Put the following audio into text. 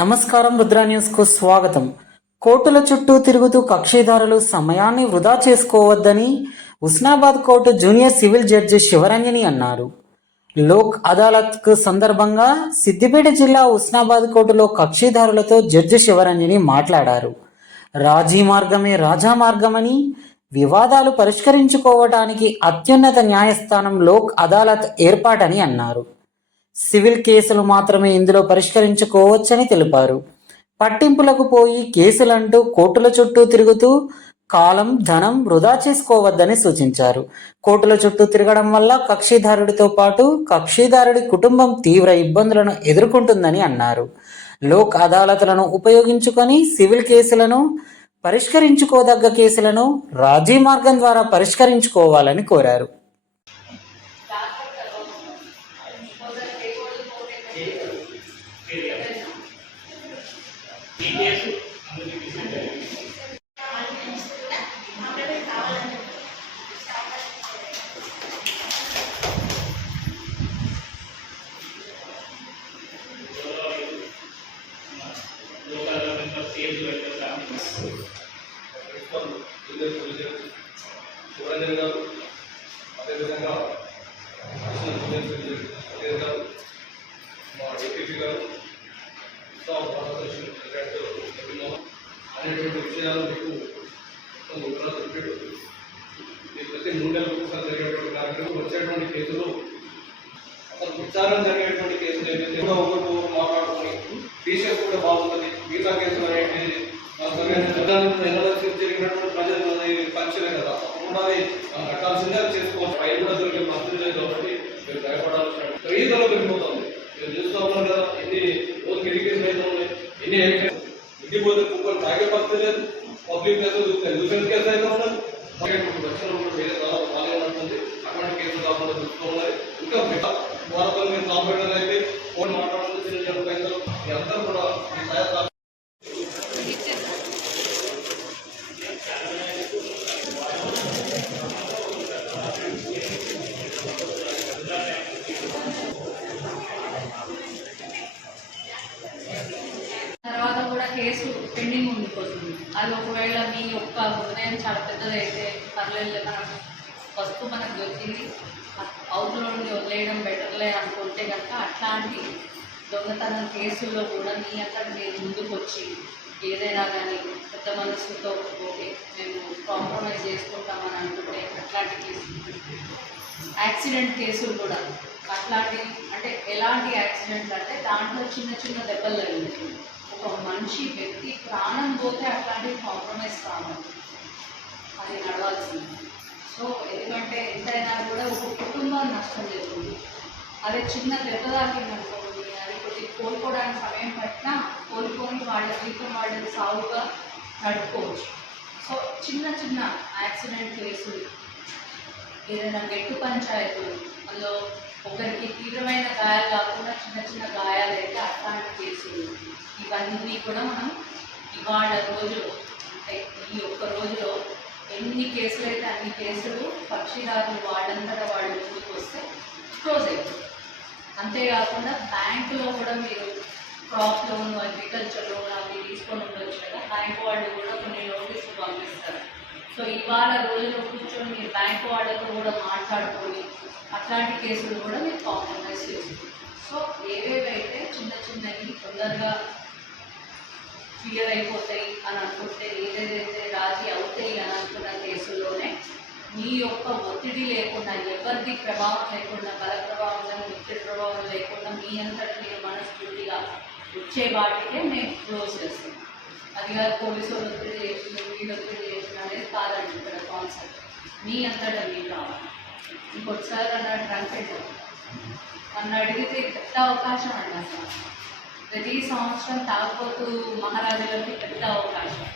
నమస్కారం, రుద్రా న్యూస్ కు స్వాగతం. కోర్టుల చుట్టూ తిరుగుతూ కక్షిదారులు సమయాన్ని వృధా చేసుకోవద్దని Husnabad court junior civil judge Shivaranjani అన్నారు. లోక్ అదాలత్ కు సందర్భంగా సిద్దిపేట జిల్లా ఉస్నాబాద్ కోర్టులో కక్షిదారులతో జడ్జి శివరంజని మాట్లాడారు. రాజీ మార్గమే రాజా మార్గమని, వివాదాలు పరిష్కరించుకోవడానికి అత్యున్నత న్యాయస్థానం లోక్ అదాలత్ ఏర్పాటని అన్నారు. సివిల్ కేసులు మాత్రమే ఇందులో పరిష్కరించుకోవచ్చని తెలిపారు. పట్టింపులకు పోయి కేసులంటూ కోర్టుల చుట్టూ తిరుగుతూ కాలం, ధనం వృధా చేసుకోవద్దని సూచించారు. కోర్టుల చుట్టూ తిరగడం వల్ల కక్షిదారుడితో పాటు కక్షిదారుడి కుటుంబం తీవ్ర ఇబ్బందులను ఎదుర్కొంటుందని అన్నారు. లోక్ అదాలత్లను ఉపయోగించుకొని సివిల్ కేసులను పరిష్కరించుకోదగ్గ కేసులను రాజీ మార్గం ద్వారా పరిష్కరించుకోవాలని కోరారు. శివరంజన్ గారు, అదేవిధంగా మా డిప్యూటీ గారు, అనేటువంటి విషయాలు మీకు చెప్పాడు. మీకు ప్రతి 3 నెలలకు ఒకసారి జరిగేటువంటి కార్యక్రమం వచ్చేటువంటి కేసులు, అసలు విచారణ జరిగేటువంటి కేసులు ఏదైతే ఒకరు మాట్లాడుకొని టీషర్ట్ కూడా బాగుంటుంది. మిగతా కేసులు అనేవి జరిగినటువంటి ప్రజలు పరీక్షలే కదా, ఉన్నది కట్టాల్సిందే చేసుకోవచ్చు. ఫైల్ కూడా దొరికే పరిస్థితి లేదు కాబట్టి మీరు భయపడాల్సిన రీజన్లో పెరిగిపోతుంది. మీరు చూస్తూ ఉన్నారు కదా, ఎన్ని రోజుకి ఎన్ని కేసులు అయితే ఉన్నాయి, ఎన్ని ఇంటికి పోతే కుక్కలు తాగే పరిస్థితి లేదు. పబ్లిక్ కేసులు న్యూసెన్స్ కేసు అయితే ఉన్నది, రక్షణ వేరే బాగా ఉంటుంది. అటువంటి కేసులు కాకుండా చూస్తూ ఉన్నాయి. ఇంకా వాళ్ళతో మీరు కాంప్యూటర్ అయితే ఫోన్ మాట్లాడుతుంది, చిన్న చిన్న పైసలు అందరూ కూడా మీ సహాయ తర్వాత కూడా కేసు పెండింగ్ ఉండిపోతుంది. అది ఒకవేళ మీ యొక్క హృదయం చాలా పెద్దదైతే పర్లేదు, మనకు దొరికింది, అవతల నుండి వదిలేయడం బెటర్లే అనుకుంటే కనుక అట్లాంటి దొంగతనం కేసుల్లో కూడా మీ అంతా మీరు ముందుకు వచ్చి ఏదైనా కానీ పెద్ద మనసుతో ఓకే మేము కాంప్రమైజ్ చేసుకుంటామని అనుకుంటే అట్లాంటి కేసులు, యాక్సిడెంట్ కేసులు కూడా అట్లాంటి, అంటే ఎలాంటి యాక్సిడెంట్ అంటే దాంట్లో చిన్న చిన్న దెబ్బలు తగిలింది, ఒక మనిషి వ్యక్తి ప్రాణం పోతే అట్లాంటివి కాంప్రమైజ్ కావాలి, అది నడవాల్సింది. సో ఎందుకంటే ఎంతైనా కూడా ఒక కుటుంబం నష్టం జరుగుతుంది. అదే చిన్న దెబ్బ తాకిందనుకోండి, అది కొద్దిగా కోలుకోవడానికి సమయం పట్టినా కోలుకొని వాళ్ళ జీవితం వాళ్ళని సాగుగా నడుపుకోవచ్చు. సో చిన్న చిన్న యాక్సిడెంట్ కేసులు, ఏదైనా గెట్టు పంచాయతీలు, అందులో ఒకరికి తీవ్రమైన గాయాలు కాకుండా చిన్న చిన్న గాయాలు అయితే అట్లాంటి కేసులు, ఇవన్నీ కూడా మనం ఇవాళ రోజులో, అంటే ఈ ఒక్క రోజులో ఎన్ని కేసులు అయితే అన్ని కేసులు పక్షిదారులు వాళ్ళంతటా వాళ్ళు ముందుకు వస్తే క్లోజ్ అవుతుంది. అంతేకాకుండా బ్యాంకులో కూడా మీరు క్రాప్ లోన్, అగ్రికల్చర్ లోన్ అవి తీసుకొని ఉండొచ్చు కదా, బ్యాంకు వాళ్ళు కూడా కొన్ని నోటీసులు పంపిస్తారు. సో ఇవాళ రోజులో కూర్చొని మీరు బ్యాంకు వాళ్ళతో కూడా మాట్లాడుకొని అట్లాంటి కేసులు కూడా మీరు కాంప్రమైజ్ చేస్తారు. సో ఏవేవైతే చిన్న చిన్నవి తొందరగా క్లియర్ అయిపోతాయి అని అనుకుంటే, ఏదైతే రాజీ అవుతాయి అని అనుకున్న కేసుల్లోనే మీ యొక్క ఒత్తిడి లేకుండా, ఎవరిది ప్రభావం లేకుండా, బల ప్రభావం కానీ ఒత్తిడి ప్రభావం లేకుండా మీ అంతటా మీరు మనస్ఫూర్తిగా వచ్చే వాటికే మేము క్లోజ్ చేస్తాం. అది కాదు పోలీసు ఒత్తిడి చేసిన, వీళ్ళు ఒత్తిడి చేసిన అనేది కాదండి ఇక్కడ కాన్సెప్ట్. మీ అంతటా మీరు రావాలి. ఇంకొకసారి అన్నాడు రంకెట్, నన్ను అడిగితే పెద్ద అవకాశం అండి. అసలు ప్రతి సంవత్సరం తాగుబోతు మహారాజులకి పెద్ద అవకాశం.